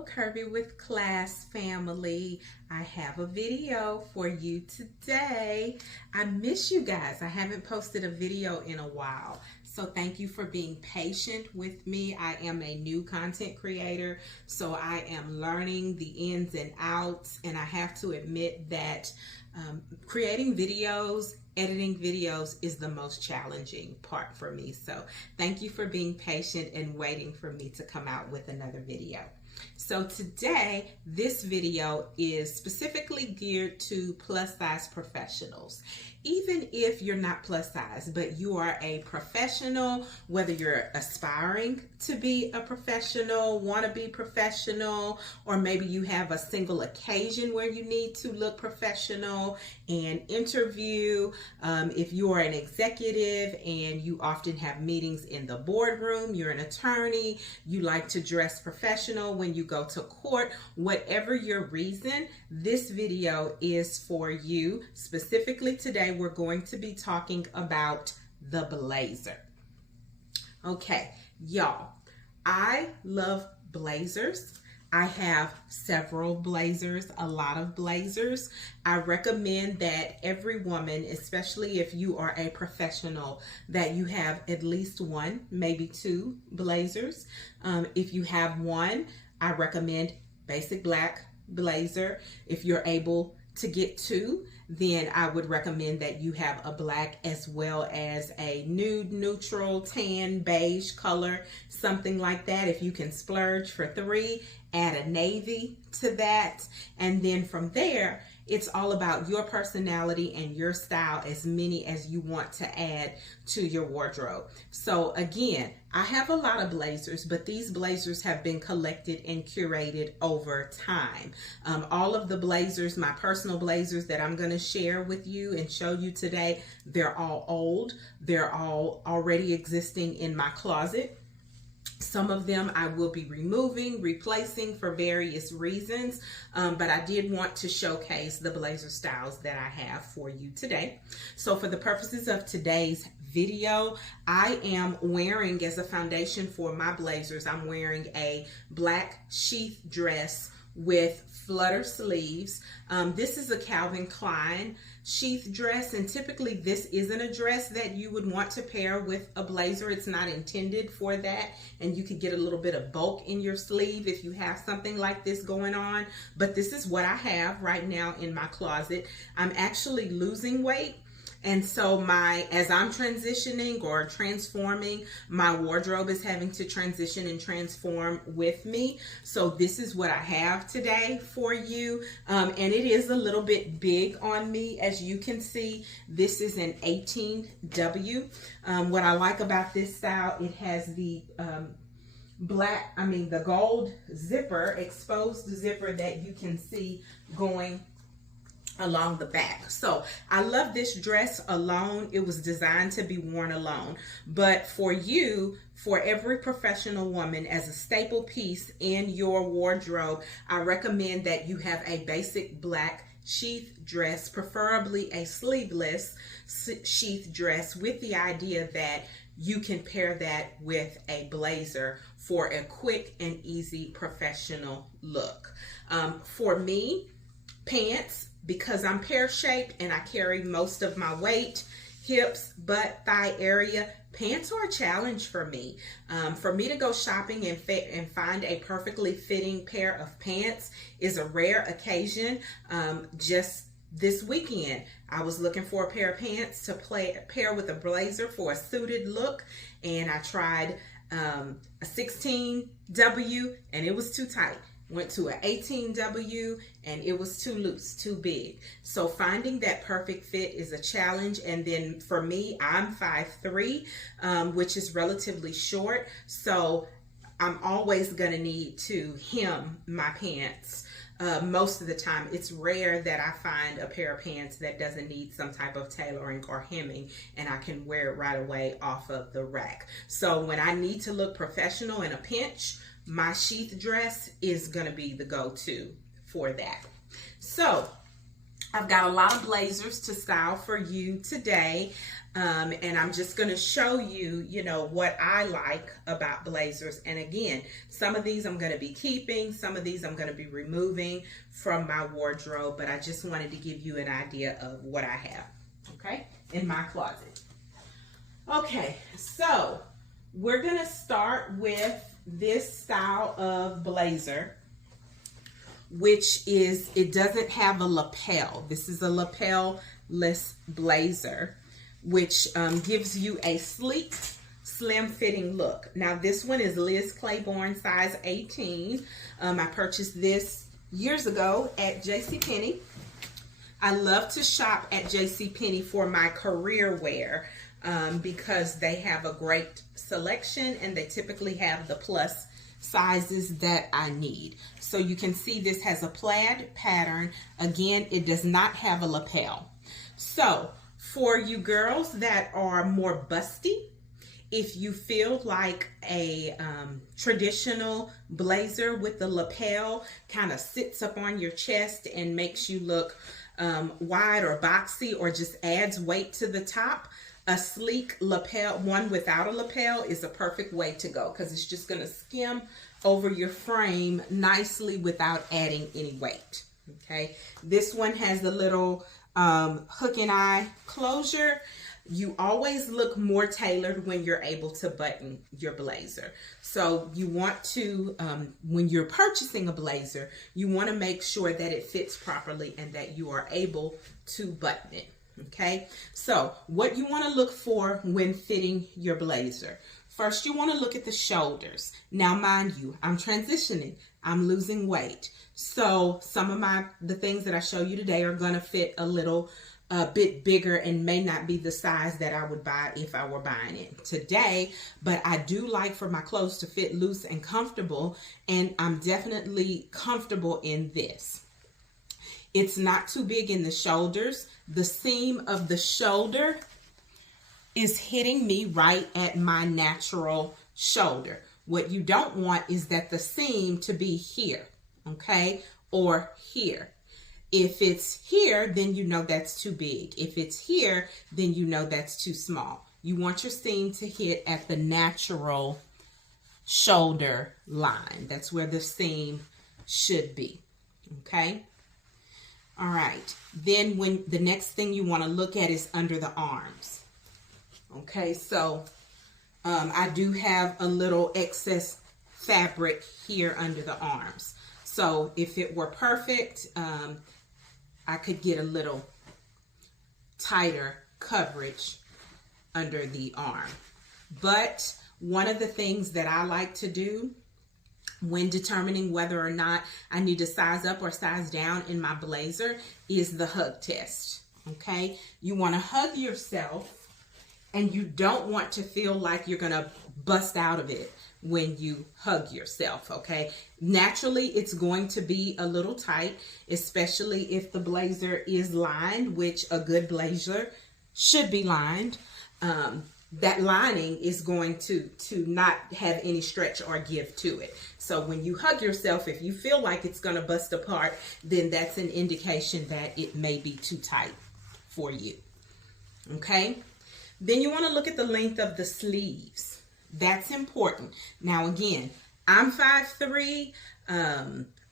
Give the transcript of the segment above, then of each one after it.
Hello, Curvy with Class family. I have a video for you today. I miss you guys. I haven't posted a video in a while. So thank you for being patient with me. I am a new content creator, so I am learning the ins and outs, and I have to admit that creating videos, editing videos is the most challenging part for me. So thank you for being patient and waiting for me to come out with another video. So today, this video is specifically geared to plus size professionals. Even if you're not plus size, but you are a professional, whether you're aspiring to be a professional, want to be professional, or maybe you have a single occasion where you need to look professional and interview. If you are an executive and you often have meetings in the boardroom, you're an attorney, you like to dress professional when you go to court, whatever your reason, this video is for you. Specifically today, we're going to be talking about the blazer. Okay, y'all, I love blazers. I have several blazers, a lot of blazers. I recommend that every woman, especially if you are a professional, that you have at least one, maybe two blazers. If you have one, I recommend basic black blazer. If you're able to get two, then I would recommend that you have a black as well as a nude, neutral, tan, beige color, something like that. If you can splurge for three, add a navy to that. And then from there, it's all about your personality and your style, as many as you want to add to your wardrobe. So again, I have a lot of blazers, but these blazers have been collected and curated over time. All of the blazers, my personal blazers that I'm going to share with you and show you today, they're all old. They're all already existing in my closet. Some of them I will be removing, replacing for various reasons, but I did want to showcase the blazer styles that I have for you today. So for the purposes of today's video, I am wearing, as a foundation for my blazers, I'm wearing a black sheath dress with flutter sleeves. This is a Calvin Klein sheath dress, and typically this isn't a dress that you would want to pair with a blazer. It's not intended for that, and you could get a little bit of bulk in your sleeve if you have something like this going on, but this is what I have right now in my closet. I'm actually losing weight, and so as I'm transitioning or transforming, my wardrobe is having to transition and transform with me. So this is what I have today for you. And it is a little bit big on me. As you can see, this is an 18W. What I like about this style, it has the the gold zipper, exposed zipper that you can see going along the back. So I love this dress alone. It was designed to be worn alone, but for you, for every professional woman, as a staple piece in your wardrobe, I recommend that you have a basic black sheath dress, preferably a sleeveless sheath dress, with the idea that you can pair that with a blazer for a quick and easy professional look. For me, pants, because I'm pear-shaped and I carry most of my weight, hips, butt, thigh area, pants are a challenge for me. For me to go shopping and find a perfectly fitting pair of pants is a rare occasion. Just this weekend, I was looking for a pair of pants to pair with a blazer for a suited look, and I tried a 16W and it was too tight. Went to an 18W and it was too loose, too big. So finding that perfect fit is a challenge. And then for me, I'm 5'3", which is relatively short. So I'm always gonna need to hem my pants. Most of the time, it's rare that I find a pair of pants that doesn't need some type of tailoring or hemming, and I can wear it right away off of the rack. So when I need to look professional in a pinch, my sheath dress is gonna be the go-to for that. So I've got a lot of blazers to style for you today, and I'm just going to show you, what I like about blazers. And again, some of these I'm going to be keeping, some of these I'm going to be removing from my wardrobe, but I just wanted to give you an idea of what I have, okay, in my closet. Okay, so we're going to start with this style of blazer, which is, it doesn't have a lapel. This is a lapel-less blazer, which gives you a sleek, slim-fitting look. Now, this one is Liz Claiborne, size 18. I purchased this years ago at JCPenney. I love to shop at JCPenney for my career wear because they have a great selection, and they typically have the plus sizes that I need. So you can see this has a plaid pattern. Again, it does not have a lapel. So for you girls that are more busty, if you feel like a traditional blazer with the lapel kind of sits up on your chest and makes you look wide or boxy, or just adds weight to the top, a sleek lapel, one without a lapel, is a perfect way to go, because it's just going to skim over your frame nicely without adding any weight. Okay, this one has the little hook and eye closure. You always look more tailored when you're able to button your blazer. So you want to, when you're purchasing a blazer, you want to make sure that it fits properly and that you are able to button it. Okay, so what you want to look for when fitting your blazer. First, you want to look at the shoulders. Now, mind you, I'm transitioning. I'm losing weight. So some of the things that I show you today are going to fit a bit bigger and may not be the size that I would buy if I were buying it today. But I do like for my clothes to fit loose and comfortable, and I'm definitely comfortable in this. It's not too big in the shoulders. The seam of the shoulder is hitting me right at my natural shoulder. What you don't want is that the seam to be here, okay, or here. If it's here, then you know that's too big. If it's here, then you know that's too small. You want your seam to hit at the natural shoulder line. That's where the seam should be, okay? All right, then when the next thing you want to look at is under the arms. Okay, so I do have a little excess fabric here under the arms. So if it were perfect, I could get a little tighter coverage under the arm. But one of the things that I like to do when determining whether or not I need to size up or size down in my blazer is the hug test. Okay, you want to hug yourself, and you don't want to feel like you're gonna bust out of it when you hug yourself. Okay, naturally it's going to be a little tight, especially if the blazer is lined, which a good blazer should be lined. That lining is going to not have any stretch or give to it. So when you hug yourself, if you feel like it's going to bust apart, then that's an indication that it may be too tight for you. Okay? Then you want to look at the length of the sleeves. That's important. Now again, I'm 5'3".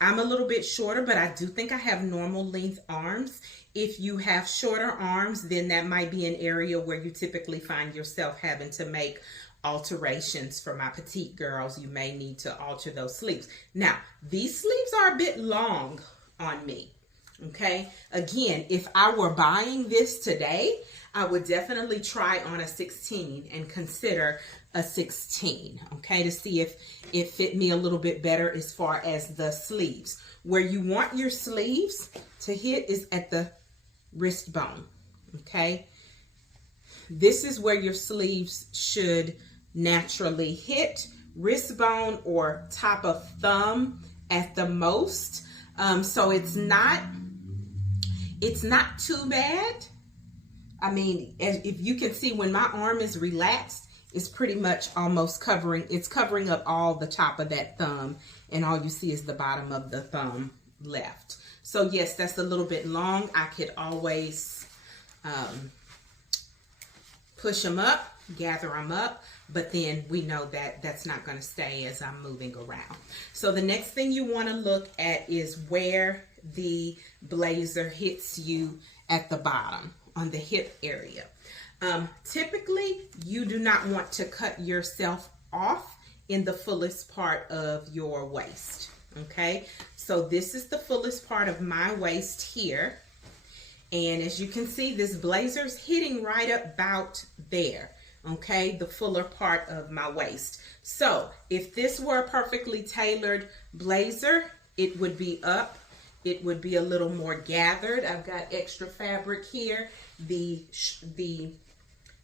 I'm a little bit shorter, but I do think I have normal length arms. If you have shorter arms, then that might be an area where you typically find yourself having to make alterations. For my petite girls, you may need to alter those sleeves. Now, these sleeves are a bit long on me. Okay, again, if I were buying this today, I would definitely try on a 16 and consider a 16, okay, to see if it fit me a little bit better as far as the sleeves. Where you want your sleeves to hit is at the wrist bone, okay? This is where your sleeves should naturally hit, wrist bone or top of thumb at the most. So it's not too bad. I mean, if you can see, when my arm is relaxed, it's pretty much almost covering up all the top of that thumb, and all you see is the bottom of the thumb left. So yes, that's a little bit long. I could always push them up, gather them up, but then we know that that's not going to stay as I'm moving around. So the next thing you want to look at is where the blazer hits you at the bottom on the hip area. Typically, you do not want to cut yourself off in the fullest part of your waist. Okay, so this is the fullest part of my waist here. And as you can see, this blazer's hitting right about there. Okay, the fuller part of my waist. So if this were a perfectly tailored blazer, it would be up. It would be a little more gathered. I've got extra fabric here. The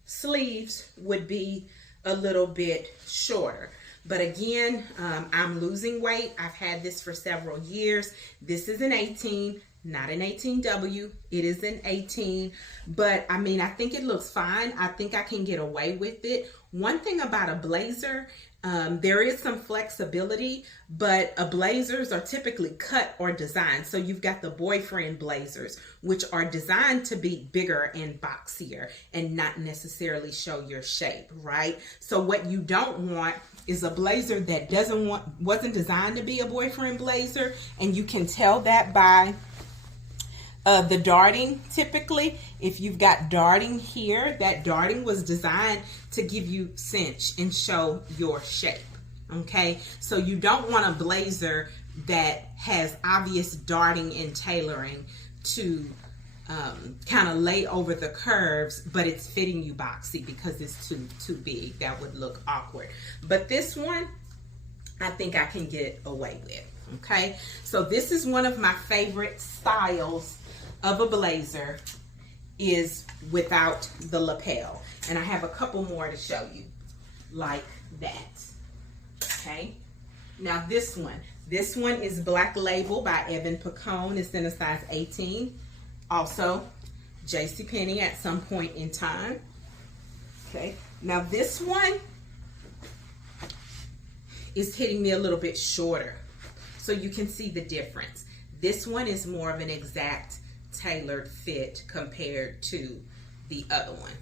sleeves would be a little bit shorter. But again, I'm losing weight. I've had this for several years. This is an 18, not an 18W. It is an 18, but I mean, I think it looks fine. I think I can get away with it. One thing about a blazer, there is some flexibility, but blazers are typically cut or designed. So you've got the boyfriend blazers, which are designed to be bigger and boxier and not necessarily show your shape, right? So what you don't want is a blazer that wasn't designed to be a boyfriend blazer, and you can tell that by the darting. Typically, if you've got darting here, that darting was designed to give you cinch and show your shape. Okay, so you don't want a blazer that has obvious darting and tailoring to kind of lay over the curves, but it's fitting you boxy because it's too big. That would look awkward. But this one, I think I can get away with. Okay, so this is one of my favorite styles of a blazer, is without the lapel. And I have a couple more to show you like that. Okay, now this one is Black Label by Evan Picone. It's in a size 18. Also JCPenney at some point in time. Okay, now this one is hitting me a little bit shorter, so you can see the difference. This one is more of an exact tailored fit compared to the other one.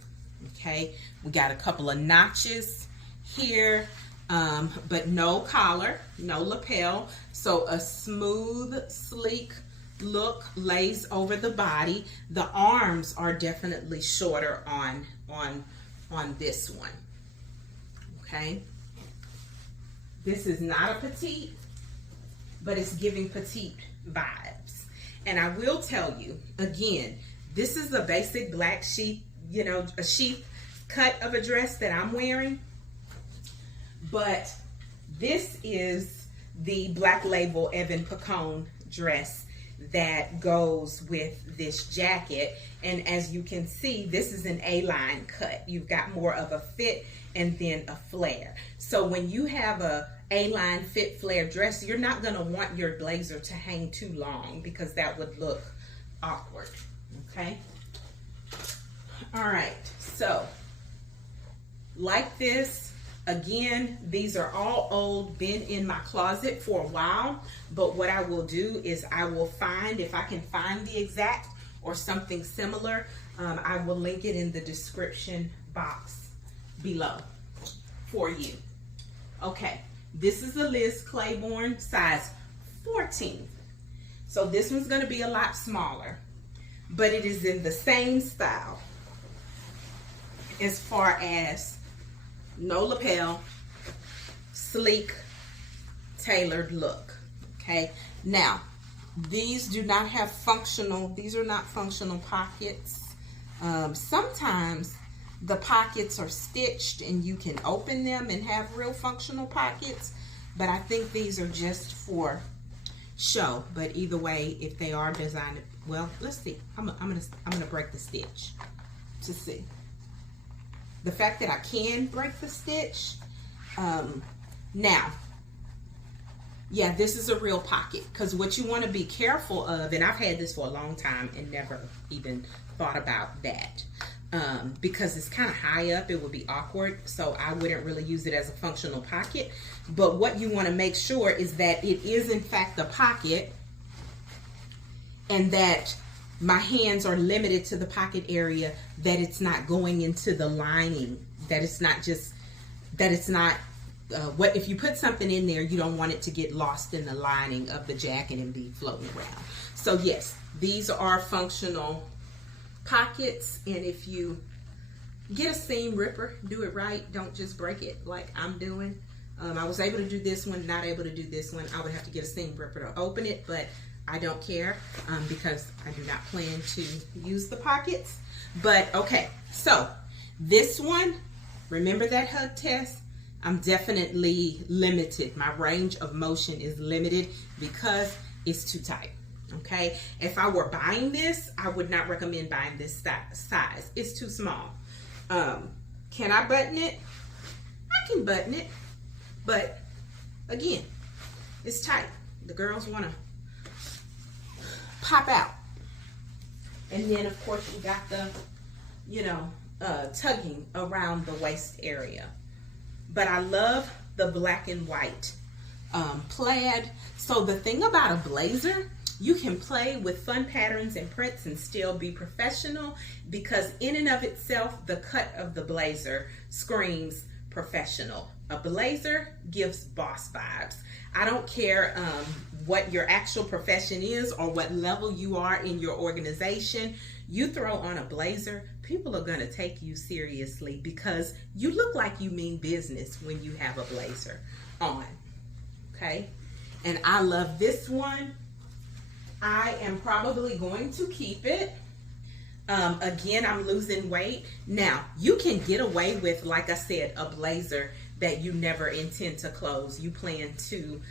Okay, we got a couple of notches here, but no collar, no lapel, so a smooth, sleek look lays over the body. The arms are definitely shorter on this one. Okay, this is not a petite, but it's giving petite vibes. And I will tell you again, this is a basic black sheath, a sheath cut of a dress that I'm wearing, but this is the Black Label Evan Picone dress that goes with this jacket. And as you can see, this is an A-line cut. You've got more of a fit and then a flare. So when you have a A-line fit flare dress, you're not going to want your blazer to hang too long because that would look awkward. Okay, all right, so like this, again, these are all old, been in my closet for a while, but what I will do is I will find, if I can find the exact or something similar, I will link it in the description box below for you. Okay, this is a Liz Claiborne size 14. So this one's going to be a lot smaller, but it is in the same style as far as no lapel, sleek, tailored look. Okay, now these do not have functional, these are not functional pockets. Sometimes the pockets are stitched and you can open them and have real functional pockets, but I think these are just for show. But either way, if they are designed, well, let's see. I'm gonna break the stitch to see. The fact that I can break the stitch, now, yeah, this is a real pocket, because what you want to be careful of, and I've had this for a long time and never even thought about that, because it's kind of high up, it would be awkward, so I wouldn't really use it as a functional pocket. But what you want to make sure is that it is in fact a pocket, and that my hands are limited to the pocket area, that it's not going into the lining, that it's not just, that it's not, what if you put something in there, you don't want it to get lost in the lining of the jacket and be floating around. So yes, these are functional pockets, and if you get a seam ripper, do it right. Don't just break it like I'm doing. I was able to do this one, not able to do this one. I would have to get a seam ripper to open it, but I don't care because I do not plan to use the pockets. But okay, so this one, remember that hug test? I'm definitely limited. My range of motion is limited because it's too tight. Okay, if I were buying this, I would not recommend buying this size. It's too small. Can I button it? I can button it, but again, it's tight. The girls want to pop out. And then of course you got the, you know, tugging around the waist area. But I love the black and white plaid. So the thing about a blazer, you can play with fun patterns and prints and still be professional, because in and of itself, the cut of the blazer screams professional. A blazer gives boss vibes. I don't care what your actual profession is or what level you are in your organization. You throw on a blazer, people are gonna take you seriously because you look like you mean business when you have a blazer on, okay? And I love this one. I am probably going to keep it. Again, I'm losing weight. Now, you can get away with, like I said, a blazer that you never intend to close. You plan to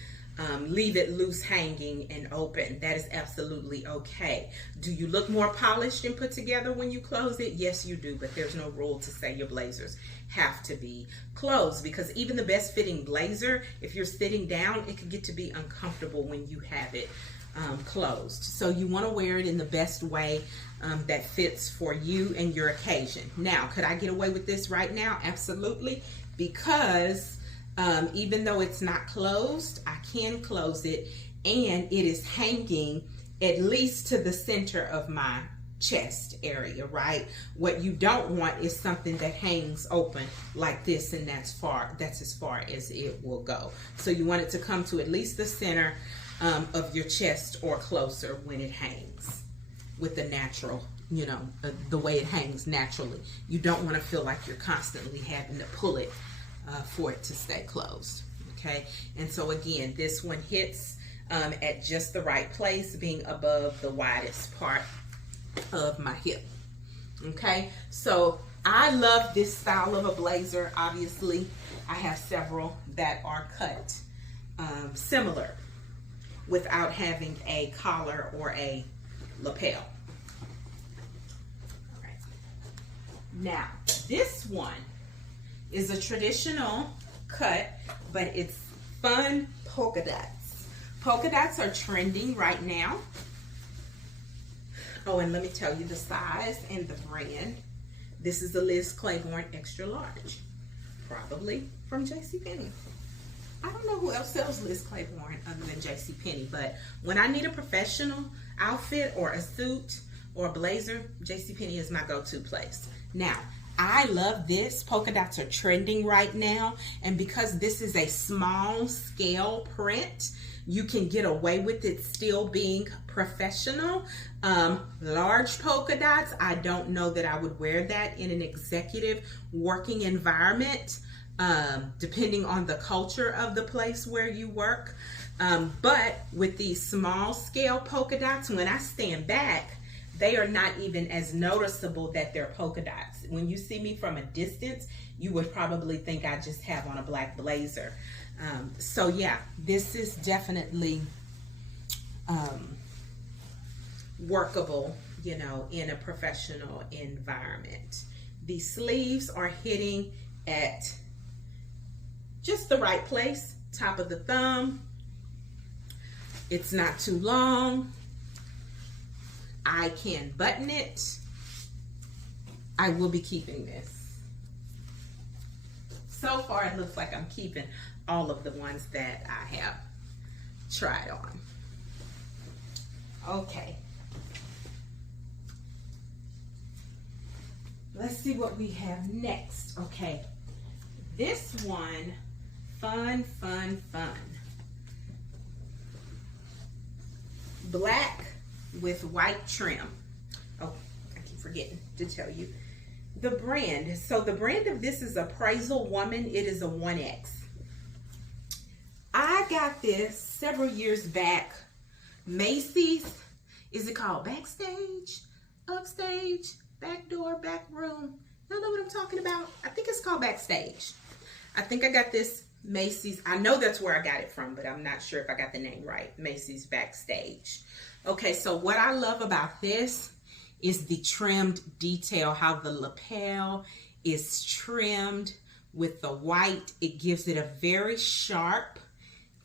leave it loose, hanging, and open. That is absolutely okay. Do you look more polished and put together when you close it? Yes, you do, but there's no rule to say your blazers have to be closed, because even the best fitting blazer, if you're sitting down, it can get to be uncomfortable when you have it closed. So you want to wear it in the best way that fits for you and your occasion. Now, could I get away with this right now? Absolutely, because even though it's not closed, I can close it, and it is hanging at least to the center of my chest area, right? What you don't want is something that hangs open like this, and that's as far as it will go. So you want it to come to at least the center of your chest or closer when it hangs with the natural, you know, the way it hangs naturally. You don't want to feel like you're constantly having to pull it for it to stay closed, okay? And so again, this one hits at just the right place, being above the widest part of my hip, okay? So I love this style of a blazer. Obviously, I have several that are cut similar without having a collar or a lapel. All right. Now, this one is a traditional cut, but it's fun polka dots. Polka dots are trending right now. Oh, and let me tell you the size and the brand. This is the Liz Claiborne extra large, probably from JCPenney. I don't know who else sells Liz Claiborne other than JCPenney, but when I need a professional outfit or a suit or a blazer, JCPenney is my go-to place. Now, I love this. Polka dots are trending right now, and because this is a small scale print, you can get away with it still being professional. Large polka dots, I don't know that I would wear that in an executive working environment, depending on the culture of the place where you work. But with these small scale polka dots, when I stand back, they are not even as noticeable that they're polka dots. When you see me from a distance, you would probably think I just have on a black blazer. So yeah, this is definitely workable, you know, in a professional environment. The sleeves are hitting at just the right place, top of the thumb. It's not too long. I can button it. I will be keeping this. So far, it looks like I'm keeping all of the ones that I have tried on. Okay, Let's see what we have next. Okay, this one, fun. Black with white trim. Oh, I keep forgetting to tell you the brand. So the brand of this is Appraisal Woman. It is a 1X. I got this several years back. Macy's. Is it called Backstage? Upstage? Back door? Back room? Y'all know what I'm talking about? I think it's called Backstage. I think I got this Macy's. I know that's where I got it from, but I'm not sure if I got the name right. Macy's Backstage. Okay, so what I love about this is the trimmed detail, how the lapel is trimmed with the white. It gives it a very sharp,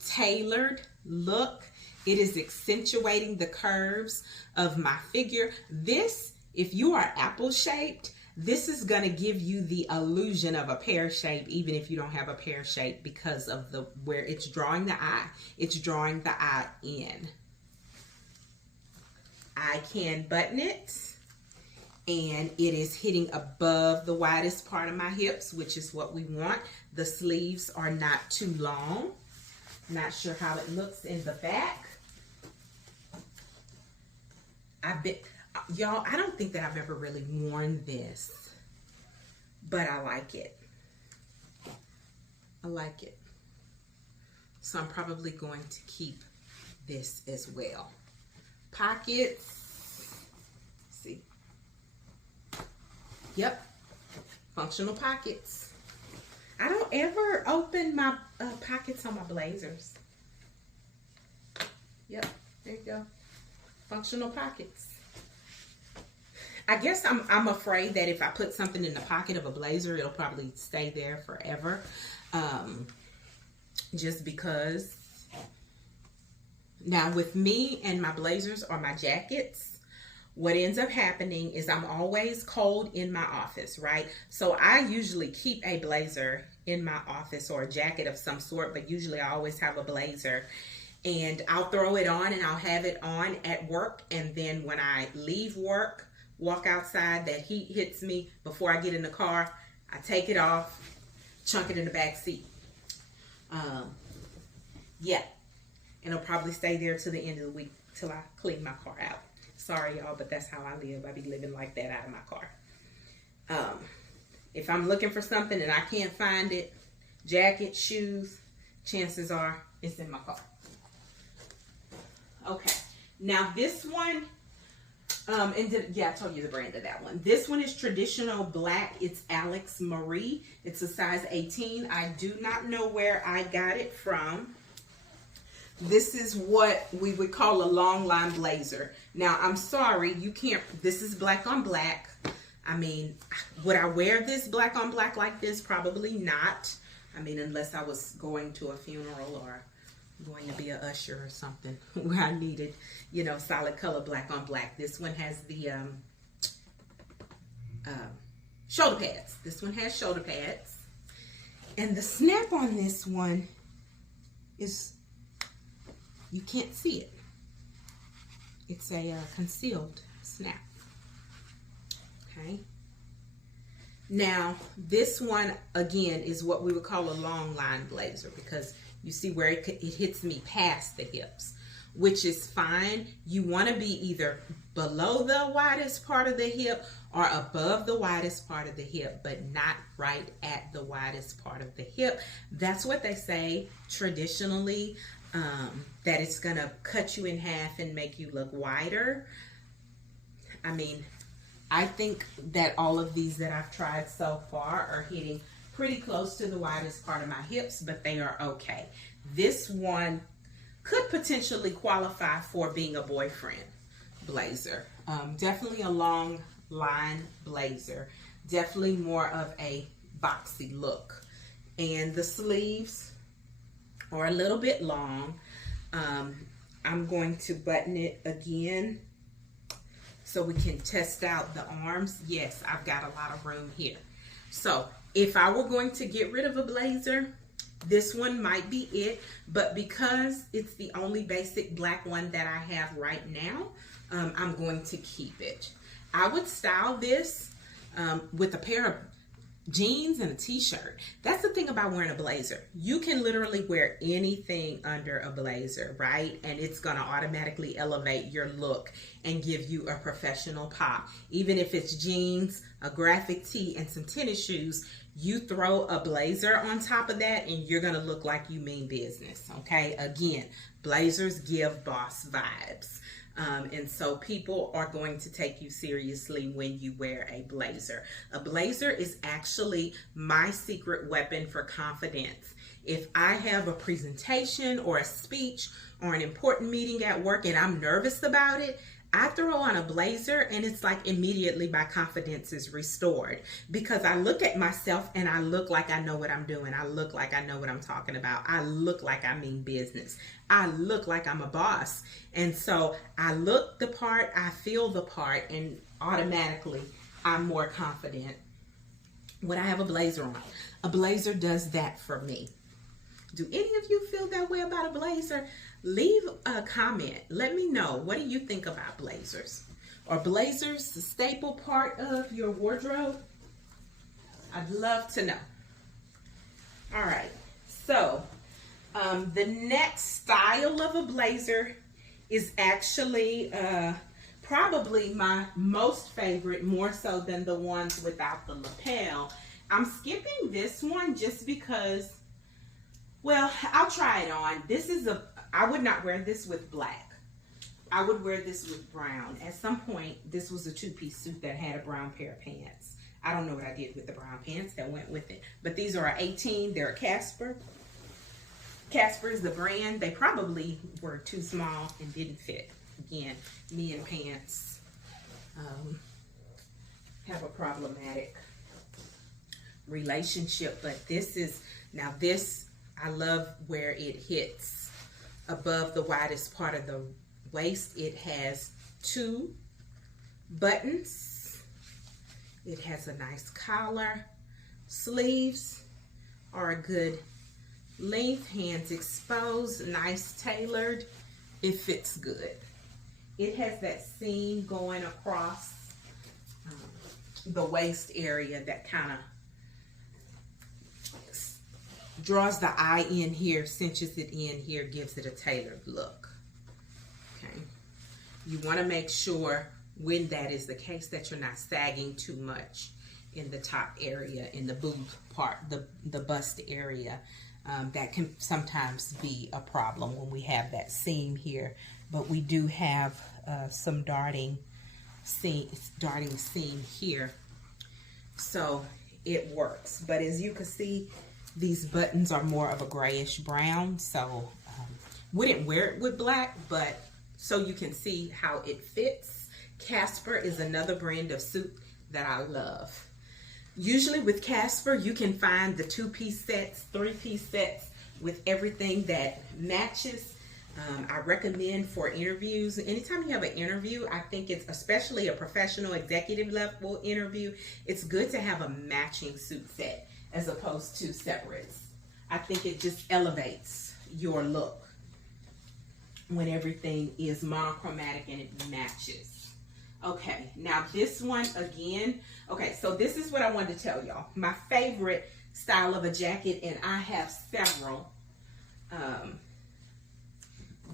tailored look. It is accentuating the curves of my figure. This, if you are apple shaped, this is gonna give you the illusion of a pear shape, even if you don't have a pear shape, because of the where it's drawing the eye. It's drawing the eye in. I can button it, and it is hitting above the widest part of my hips, which is what we want. The sleeves are not too long. Not sure how it looks in the back. Y'all, I don't think that I've ever really worn this, but I like it. I like it. So I'm probably going to keep this as well. Pockets. Let's see. Yep. Functional pockets. I don't ever open my pockets on my blazers. Yep. There you go. Functional pockets. I guess I'm afraid that if I put something in the pocket of a blazer, it'll probably stay there forever. Just because. Now with me and my blazers or my jackets, what ends up happening is I'm always cold in my office, right? So I usually keep a blazer in my office or a jacket of some sort, but usually I always have a blazer. And I'll throw it on and I'll have it on at work. And then when I leave work, walk outside, that heat hits me before I get in the car, I take it off, chunk it in the back seat. Yeah, and it'll probably stay there till the end of the week till I clean my car out. Sorry y'all, but that's how I live. I be living like that out of my car. If I'm looking for something and I can't find it, jacket, shoes, chances are it's in my car. Okay, now this one, yeah, I told you the brand of that one. This one is traditional black. It's Alex Marie. It's a size 18. I do not know where I got it from. This is what we would call a long line blazer. Now, I'm sorry, you can't, this is black on black. I mean, would I wear this black on black like this? Probably not. I mean, unless I was going to a funeral or going to be a usher or something where I needed, you know, solid color black on black. This one has the shoulder pads. This one has shoulder pads. And the snap on this one is, you can't see it. It's a concealed snap. Okay. Now, this one, again, is what we would call a long line blazer, because you see where it hits me past the hips, which is fine. You want to be either below the widest part of the hip or above the widest part of the hip, but not right at the widest part of the hip. That's what they say traditionally, that it's going to cut you in half and make you look wider. I mean, I think that all of these that I've tried so far are hitting pretty close to the widest part of my hips, but they are okay. This one could potentially qualify for being a boyfriend blazer. Definitely a long line blazer. Definitely more of a boxy look. And the sleeves are a little bit long. I'm going to button it again so we can test out the arms. Yes, I've got a lot of room here. So if I were going to get rid of a blazer, this one might be it, but because it's the only basic black one that I have right now, I'm going to keep it. I would style this with a pair of jeans and a t-shirt. That's the thing about wearing a blazer. You can literally wear anything under a blazer, right? And it's gonna automatically elevate your look and give you a professional pop. Even if it's jeans, a graphic tee, and some tennis shoes, you throw a blazer on top of that and you're gonna look like you mean business, okay? Again, blazers give boss vibes. And so people are going to take you seriously when you wear a blazer. A blazer is actually my secret weapon for confidence. If I have a presentation or a speech or an important meeting at work and I'm nervous about it, I throw on a blazer and it's like immediately my confidence is restored, because I look at myself and I look like I know what I'm doing. I look like I know what I'm talking about. I look like I mean business. I look like I'm a boss. And so I look the part, I feel the part, and automatically I'm more confident when I have a blazer on. A blazer does that for me. Do any of you feel that way about a blazer? Leave a comment. Let me know. What do you think about blazers? Are blazers the staple part of your wardrobe? I'd love to know. All right. So the next style of a blazer is actually probably my most favorite, more so than the ones without the lapel. I'm skipping this one just because, well, I'll try it on. I would not wear this with black. I would wear this with brown. At some point, this was a two-piece suit that had a brown pair of pants. I don't know what I did with the brown pants that went with it. But these are 18. They're a Casper. Casper is the brand. They probably were too small and didn't fit. Again, me and pants have a problematic relationship. But this is, now this, I love where it hits above the widest part of the waist. It has 2 buttons. It has a nice collar. Sleeves are a good length. Hands exposed, nice tailored. It fits good. It has that seam going across the waist area that kind of draws the eye in here, cinches it in here, gives it a tailored look. Okay. You want to make sure when that is the case that you're not sagging too much in the top area, in the boob part, the bust area. That can sometimes be a problem when we have that seam here, but we do have some darting seam here, so it works. But as you can see, these buttons are more of a grayish brown, so wouldn't wear it with black, but so you can see how it fits. Casper is another brand of suit that I love. Usually with Casper, you can find the 2-piece sets, 3-piece sets with everything that matches. I recommend for interviews. Anytime you have an interview, I think it's, especially a professional executive level interview, it's good to have a matching suit set as opposed to separates. I think it just elevates your look when everything is monochromatic and it matches. Okay, now this one again. Okay, so this is what I wanted to tell y'all. My favorite style of a jacket, and I have several.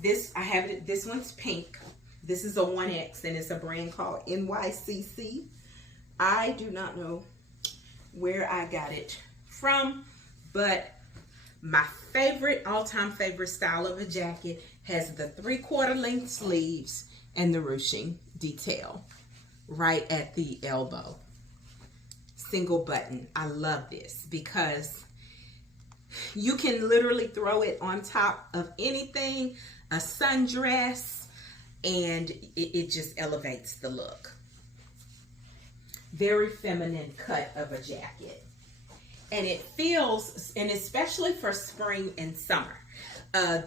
This one's pink. This is a 1X, and it's a brand called NYCC. I do not know where I got it from, but my favorite, all-time favorite style of a jacket has the 3/4 length sleeves and the ruching detail right at the elbow. Single button. I love this because you can literally throw it on top of anything, a sundress, and it just elevates the look. Very feminine cut of a jacket. And it feels, and especially for spring and summer, a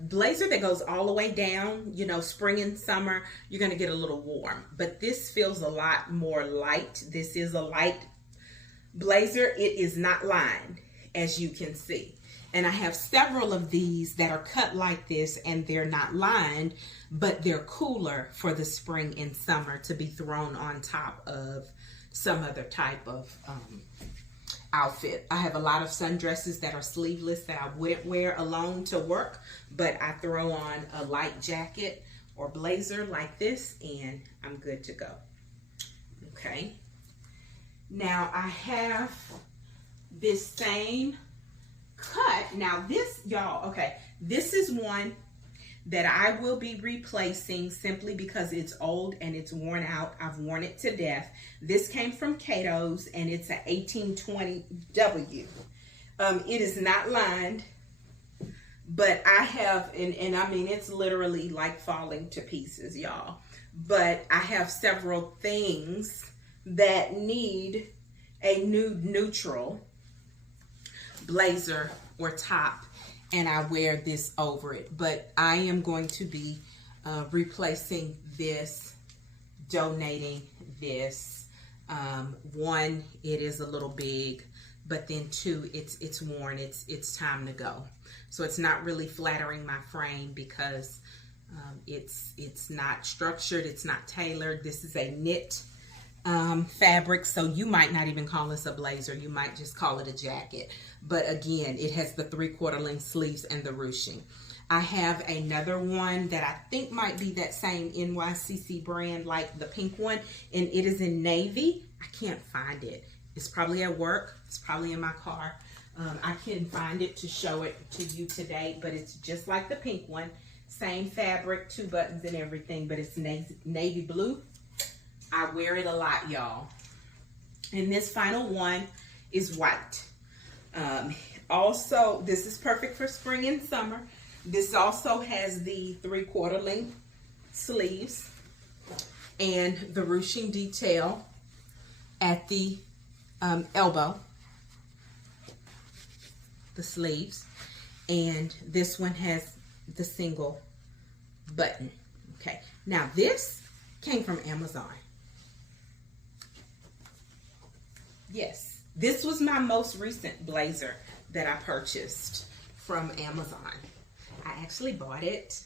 blazer that goes all the way down, you know, spring and summer, you're going to get a little warm. But this feels a lot more light. This is a light blazer. It is not lined, as you can see. And I have several of these that are cut like this, and they're not lined, but they're cooler for the spring and summer to be thrown on top of some other type of outfit. I have a lot of sundresses that are sleeveless that I wouldn't wear alone to work, but I throw on a light jacket or blazer like this and I'm good to go. Okay. Now I have this same cut. Now this, y'all, okay, this is one that I will be replacing simply because it's old and it's worn out. I've worn it to death. This came from Cato's and it's an 1820W. It is not lined, but I have, and I mean, it's literally like falling to pieces, y'all. But I have several things that need a nude neutral blazer or top, and I wear this over it. But I am going to be replacing this, donating this. One, it is a little big, but then two, it's worn. It's time to go. So it's not really flattering my frame because it's not structured, it's not tailored. This is a knit fabric, so you might not even call this a blazer. You might just call it a jacket. But again, it has the 3/4 length sleeves and the ruching. I have another one that I think might be that same NYCC brand, like the pink one, and it is in navy. I can't find it. It's probably at work. It's probably in my car. I can find it to show it to you today, but it's just like the pink one. Same fabric, 2 buttons and everything, but it's navy blue. I wear it a lot, y'all. And this final one is white. Also, this is perfect for spring and summer. This also has the 3/4 length sleeves and the ruching detail at the elbow, the sleeves. And this one has the single button. Okay, now this came from Amazon. Yes, this was my most recent blazer that I purchased from Amazon. I actually bought it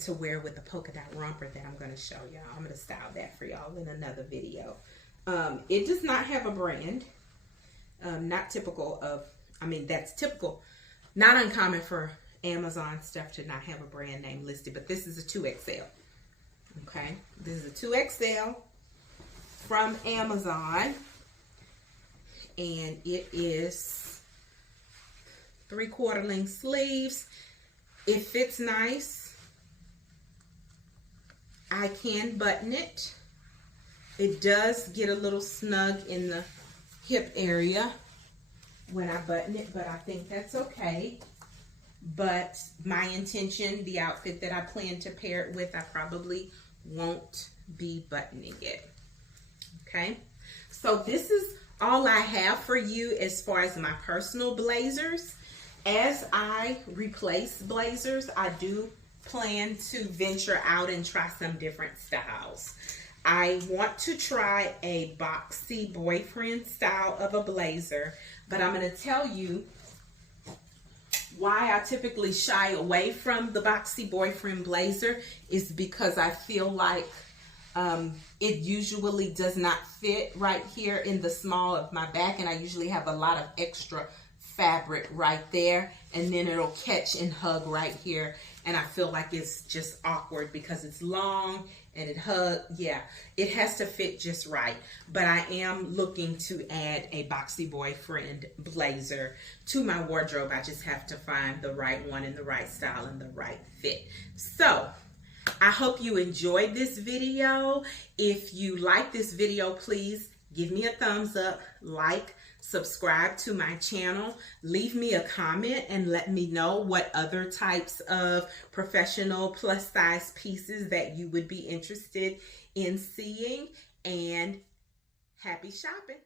to wear with the polka dot romper that I'm going to show y'all. I'm going to style that for y'all in another video. It does not have a brand. Not typical of, I mean, that's typical, not uncommon for Amazon stuff to not have a brand name listed, but this is a 2XL. Okay, this is a 2XL from Amazon, and it is 3/4 length sleeves. It fits nice. I can button it. It does get a little snug in the hip area when I button it, but I think that's okay. But my intention, the outfit that I plan to pair it with, I probably won't be buttoning it. Okay, so this is all I have for you as far as my personal blazers. As I replace blazers, I do plan to venture out and try some different styles. I want to try a boxy boyfriend style of a blazer, but I'm going to tell you why I typically shy away from the boxy boyfriend blazer is because I feel like it usually does not fit right here in the small of my back, and I usually have a lot of extra fabric right there, and then it'll catch and hug right here, and I feel like it's just awkward because it's long and it yeah, it has to fit just right. But I am looking to add a boxy boyfriend blazer to my wardrobe. I just have to find the right one and the right style and the right fit. So I hope you enjoyed this video. If you like this video, please give me a thumbs up, like, subscribe to my channel, leave me a comment and let me know what other types of professional plus size pieces that you would be interested in seeing, and happy shopping.